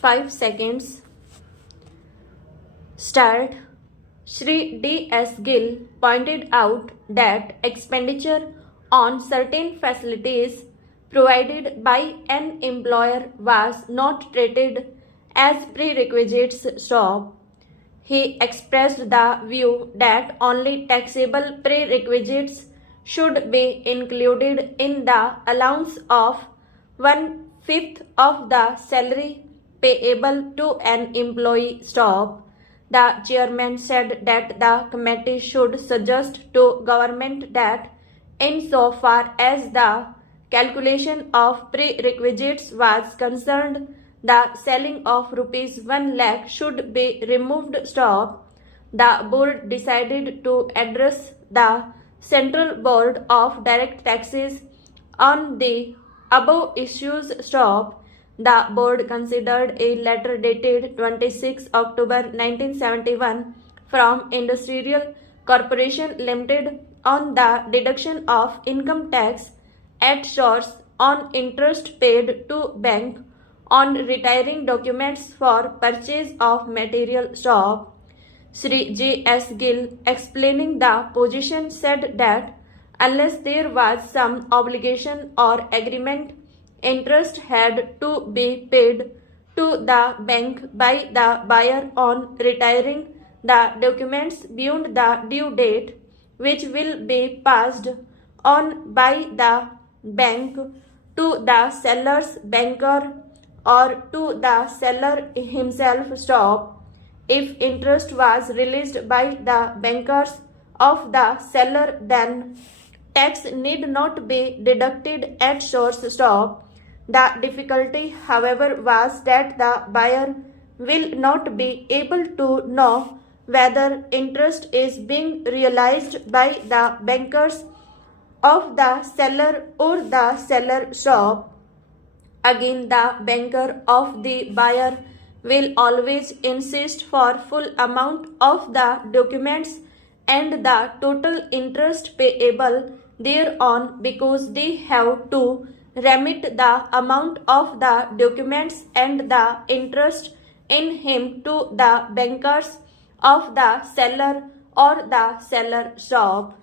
5 seconds. Start. Shri D.S. Gill pointed out that expenditure on certain facilities provided by an employer was not treated as prerequisites. Stop. He expressed the view that only taxable prerequisites should be included in the allowance of 1/5 of the salary payable to an employee. Stop. The chairman said that the committee should suggest to government that insofar as the calculation of prerequisites was concerned, the selling of rupees 1 lakh should be removed. Stop. The board decided to address the Central Board of Direct Taxes on the above issues. Stop. The board considered a letter dated 26 October 1971 from Industrial Corporation Limited on the deduction of income tax at source on interest paid to bank on retiring documents for purchase of material. Stop. Sri J.S. Gill, explaining the position, said that unless there was some obligation or agreement, interest had to be paid to the bank by the buyer on retiring the documents beyond the due date, which will be passed on by the bank to the seller's banker or to the seller himself. Stop. If interest was released by the bankers of the seller, then tax need not be deducted at source. Stop. The difficulty, however, was that the buyer will not be able to know whether interest is being realized by the bankers of the seller or the seller. Stop. Again, the banker of the buyer will always insist for full amount of the documents and the total interest payable thereon, because they have to remit the amount of the documents and the interest in him to the bankers of the seller or the seller. Stop.